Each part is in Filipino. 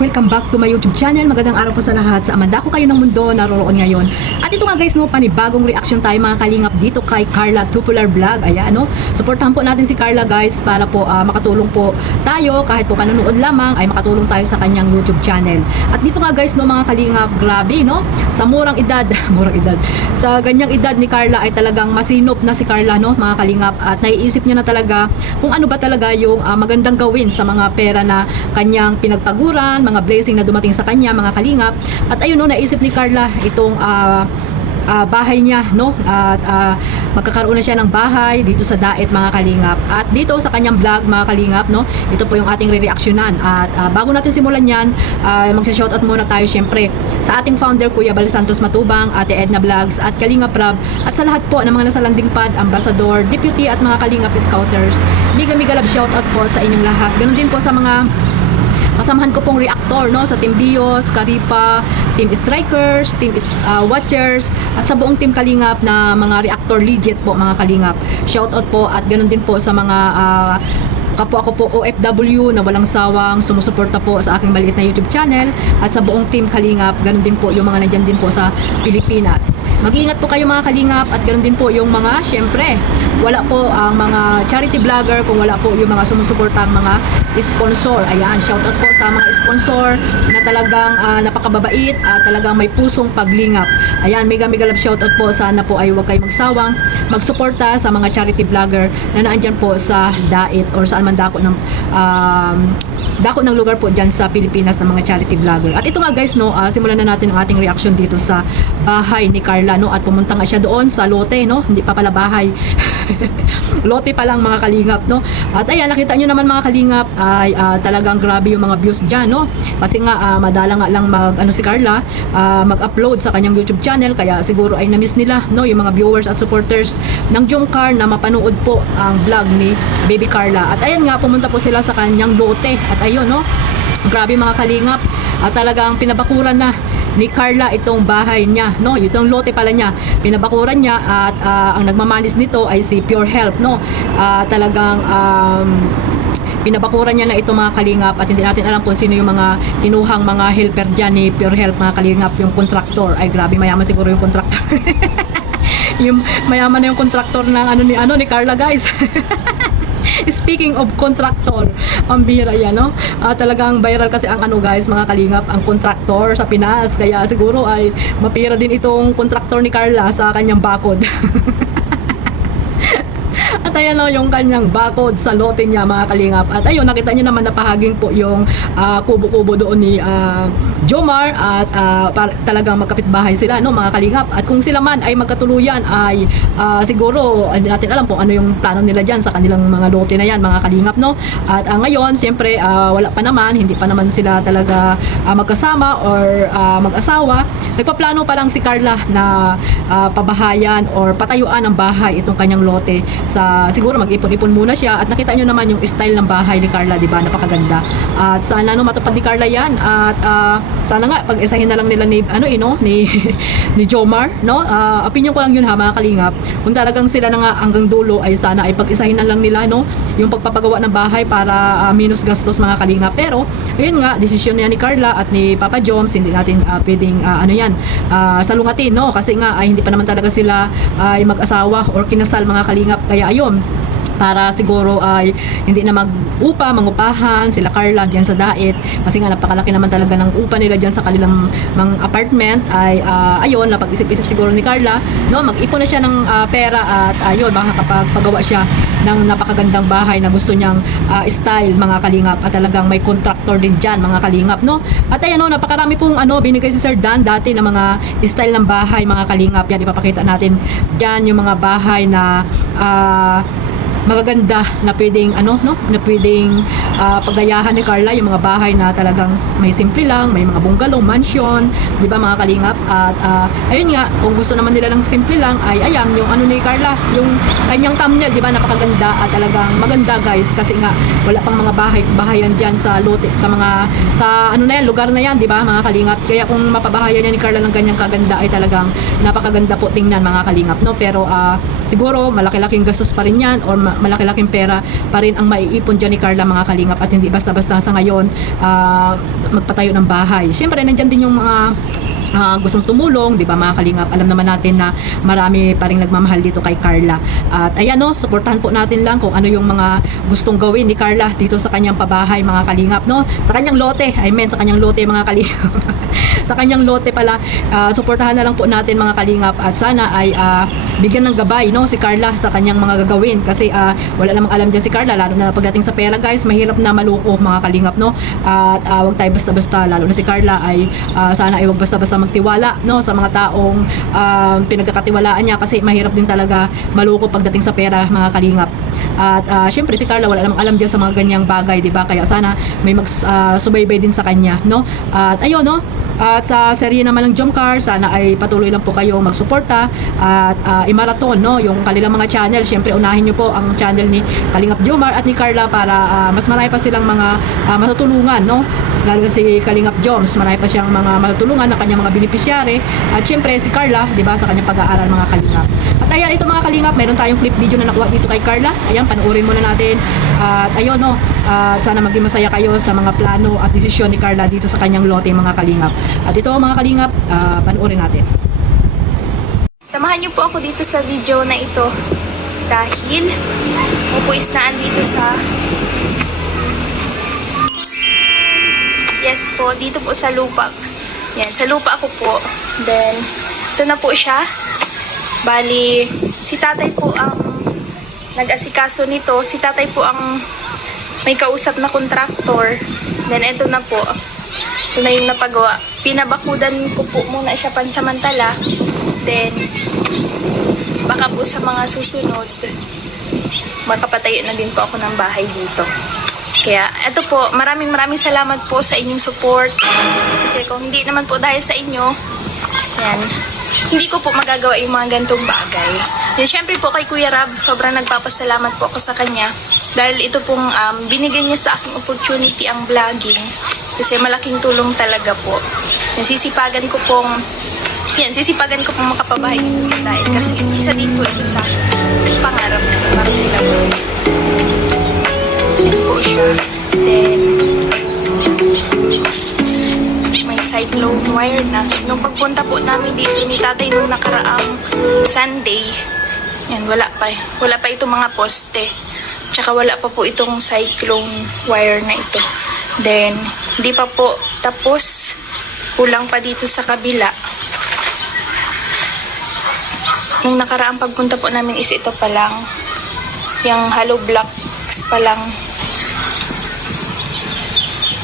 Welcome back to my YouTube channel. Magandang araw po sa lahat. Sa amanda ko kayo ng mundo, naroroon ngayon. At ito nga guys, no, panibagong reaction tayo mga kalingap dito kay Carla Tupular Vlog. Ayan, no. Suportahan po natin si Carla guys para po makatulong po tayo kahit po panonood lamang ay makatulong tayo sa kanyang YouTube channel. At dito nga guys, no, mga kalingap, grabe, no. Sa murang edad, sa ganyang edad ni Carla ay talagang masinop na si Carla, no, mga kalingap. At naiisip niya na talaga kung ano ba talaga yung magandang gawin sa mga pera na kanyang pinagpaguran, mga blessing na dumating sa kanya mga kalingap. At ayun, no, naisip ni Carla itong bahay niya, no, at magkakaroon na siya ng bahay dito sa Daet mga kalingap. At dito sa kanyang vlog mga kalingap, no, ito po yung ating re-reactionan. At bago natin simulan yan, magsha-shoutout muna tayo syempre sa ating founder Kuya Bal Santos Matubang, Ate Edna Vlogs at Kalingap Rab, at sa lahat po ng mga nasa landing pad, ambassador, deputy at mga kalingap scouters. Miga love shoutout po sa inyong lahat. Ganun din po sa mga kasamahan ko pong reactor, no, sa Team Bios, Karipa, Team Strikers, Team Watchers, at sa buong Team Kalingap na mga reactor legit po mga kalingap. Shoutout po, at ganun din po sa mga kapwa ko po OFW na walang sawang sumusuporta po sa aking maliit na YouTube channel, at sa buong Team Kalingap, ganun din po yung mga nandyan din po sa Pilipinas. Mag-iingat po kayo mga kalingap, at ganun din po yung mga, syempre, wala po ang mga charity vlogger kung wala po yung mga sumusuportang mga sponsor. Ayan, shoutout po sa mga sponsor na talagang napakababait at talagang may pusong paglingap. Ayan, mega love shoutout po. Sana po ay huwag kayo magsawang magsuporta sa mga charity vlogger na naandyan po sa Daet or saan man dako ng lugar po dyan sa Pilipinas ng mga charity vlogger. At ito nga guys, no, simulan na natin ang ating reaction dito sa bahay ni Carla, no, at pumunta nga siya doon sa lote, no, hindi pa pala bahay. Lote pa lang mga kalingap, no. At ayan, nakita nyo naman mga kalingap ay talagang grabe yung mga views dyan, no, kasi nga madala nga lang si Carla mag-upload sa kanyang YouTube channel, kaya siguro ay na-miss nila, no, yung mga viewers at supporters ng Jomcar na mapanood po ang vlog ni Baby Carla. At ayan nga, pumunta po sila sa kanyang lote, at ayun, no, grabe mga kalingap, at talagang pinabakuran na ni Carla itong bahay niya, no, itong lote pala niya, pinabakuran niya. At ang nagmamanis nito ay si Pure Help, no, talagang pinabakuran niya na ito mga kalingap, at hindi natin alam kung sino yung mga kinuhang mga helper dyan ni Pure Help mga kalingap. Yung contractor, ay grabe mayaman siguro yung contractor. Yung mayaman na yung contractor ng ni Carla guys. Speaking of contractor, ang bihira yan, no? Talagang viral kasi ang guys, mga kalingap, ang contractor sa Pinas. Kaya siguro ay mapira din itong contractor ni Carla sa kanyang bakod. At ayan, no, yung kanyang bakod sa lote niya mga kalingap. At ayun, nakita nyo naman napahaging po yung kubo-kubo doon ni Jomar, at talagang magkapitbahay sila, no, mga kalingap. At kung sila man ay magkatuluyan ay siguro hindi natin alam kung ano yung plano nila dyan sa kanilang mga lote na yan mga kalingap, no. At ngayon siyempre wala pa naman, hindi pa naman sila talaga magkasama or mag-asawa. Nagpaplano pa lang si Carla na pabahayan or patayuan ng bahay itong kanyang lote. Siguro mag-ipon-ipon muna siya. At nakita nyo naman yung style ng bahay ni Carla, di ba? Napakaganda. At sana, no, matupad ni Carla yan. At sana nga pag-isahin na lang nila ni ni Jomar, no. Opinion ko lang yun ha mga kalingap. Kung talagang sila na nga hanggang dulo ay sana ay pag-isahin na lang nila, no, yung pagpapagawa ng bahay para minus gastos mga kalingap. Pero ayun nga, desisyon niya ni Carla at ni Papa Joms, hindi natin pwedeng salungatin, no, kasi nga ay hindi pa naman talaga sila ay mag-asawa or kinasal mga kalingap. Kaya ayun, para siguro ay hindi na mangupahan sila Carla diyan sa Daet, kasi nga napakalaki naman talaga ng upa nila diyan sa kanilang mga apartment. Ay ayun, napag-isip-isip siguro ni Carla, no, mag-ipon na siya ng pera, at ayun, makakapagpagawa siya ng napakagandang bahay na gusto niyang style mga kalingap. At talagang may contractor din diyan mga kalingap, no. At ayan, no, napakarami pong binigay si Sir Dan dati na mga style ng bahay mga kalingap. Yan, ipapakita natin diyan yung mga bahay na magaganda na pwedeng na pwedeng paggayahan ni Carla, yung mga bahay na talagang may simple lang, may mga bungalow, mansion, di ba mga kalingap. At ayun nga, kung gusto naman nila ng simple lang ay ayan yung ni Carla, yung kanyang thumbnail, di ba, napakaganda. At talagang maganda guys, kasi nga wala pang mga bahayan diyan sa lote, sa lugar na yan, di ba mga kalingap. Kaya kung mapabahayan niya ni Carla ng ganyang kaganda ay talagang napakaganda po tingnan mga kalingap, no. Pero siguro malaki-laking gastos pa rin yan or malaki-laking pera pa rin ang maiipon dyan ni Carla mga kalingap, at hindi basta-basta sa ngayon magpatayo ng bahay. Siyempre nandyan din yung mga gustong tumulong, di ba mga kalingap? Alam naman natin na marami pa rin nagmamahal dito kay Carla. At ayan no, suportahan po natin lang kung ano yung mga gustong gawin ni Carla dito sa kanyang pabahay mga kalingap, no? Sa kanyang lote, sa kanyang lote mga kalingap. Sa kanyang lote pala, suportahan na lang po natin mga kalingap, at sana ay bigyan ng gabay, no, si Carla sa kanyang mga gagawin, kasi wala namang alam dyan si Carla, lalo na pagdating sa pera guys, mahirap na maluko mga kalingap, no? At wag tayo basta-basta, lalo na si Carla ay sana ay wag basta-basta magtiwala, no, sa mga taong pinagkakatiwalaan niya, kasi mahirap din talaga maluko pagdating sa pera mga kalingap. At syempre si Carla wala namang alam dyan sa mga ganyang bagay, di ba? Kaya sana may subaybay din sa kanya, no? At ayun, no? At sa serye naman ng Jomcar, sana ay patuloy lang po kayo magsuporta at i-marathon, no, yung kanilang mga channel. Syempre unahin niyo po ang channel ni Kalingap Jomar at ni Carla para mas marami pa silang mga matutulungan, no? Lalo na si Kalingap Joms, marami pa siyang mga matutulungan ng kanyang mga beneficiary. At syempre si Carla, di ba, sa kanyang pag-aaral mga kalingap. At ayan, ito mga kalingap, meron tayong clip video na nakuha dito kay Carla. Ayan, panoorin muna natin. At ayun, no, sana maging masaya kayo sa mga plano at desisyon ni Carla dito sa kanyang lote mga kalingap. At ito mga kalingap, panoorin natin. Samahan niyo po ako dito sa video na ito dahil pupuistaan dito sa dito po sa lupa. Yan, sa lupa ako po. Then, ito na po siya. Bali, si tatay po ang nag-asikaso nito. Si tatay po ang may kausap na kontraktor. Then, ito na po. Ito na yung napagawa. Pinabakudan ko po muna siya pansamantala. Then, baka po sa mga susunod, makapatayo na din po ako ng bahay dito. Kaya, eto po, maraming salamat po sa inyong support. Kasi kung hindi naman po dahil sa inyo, yan, hindi ko po magagawa yung mga gantong bagay. Then, syempre po kay Kuya Rab, sobrang nagpapasalamat po ako sa kanya. Dahil ito pong binigay niya sa aking opportunity ang vlogging. Kasi malaking tulong talaga po. Sisipagan ko pong makapabahay dito sa dahil. Kasi isa din po ito sa pangarap na parang nila po. Yan po siya. Then, may cyclone wire na. Nung pagpunta po namin dito ni tatay nung nakaraang Sunday, yan, wala pa itong mga poste. Tsaka wala pa po itong cyclone wire na ito. Then, hindi pa po tapos. Kulang pa dito sa kabila. Nung nakaraang pagpunta po namin is ito pa lang. Yung hollow blocks pa lang.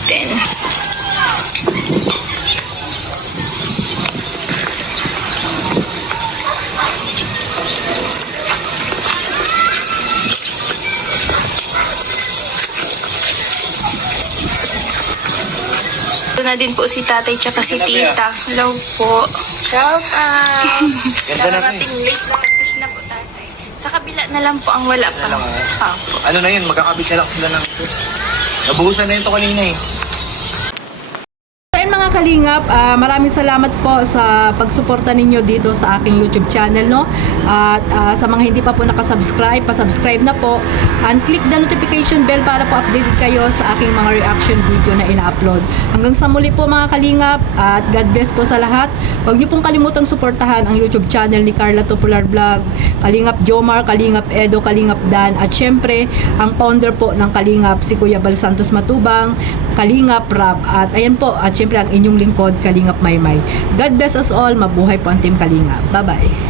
Then, ito na din po si tatay tsaka si tita. Hello po. Shout out. Nakarating late na tapos na po tatay. Sa kabila na lang po ang wala pa. Ano na yun, magkakabit na lang sila ng ito. Nabuhusan na yun ito kanina eh. Ayun mga kalingap, maraming salamat po sa pagsuporta ninyo dito sa aking YouTube channel, no? At sa mga hindi pa po nakasubscribe, pasubscribe na po and click the notification bell para po updated kayo sa aking mga reaction video na ina-upload. Hanggang sa muli po mga kalingap, at God bless po sa lahat. Huwag niyo pong kalimutang suportahan ang YouTube channel ni Carla Tupular Vlog, Kalingap Jomar, Kalingap Edo, Kalingap Dan, at syempre ang founder po ng Kalingap, si Kuya Bal Santos Matubang, Kalingap Rab, at ayan po, at syempre ang inyong lingkod, Kalingap Maymay. God bless us all, mabuhay po ang Team Kalingap. Bye-bye.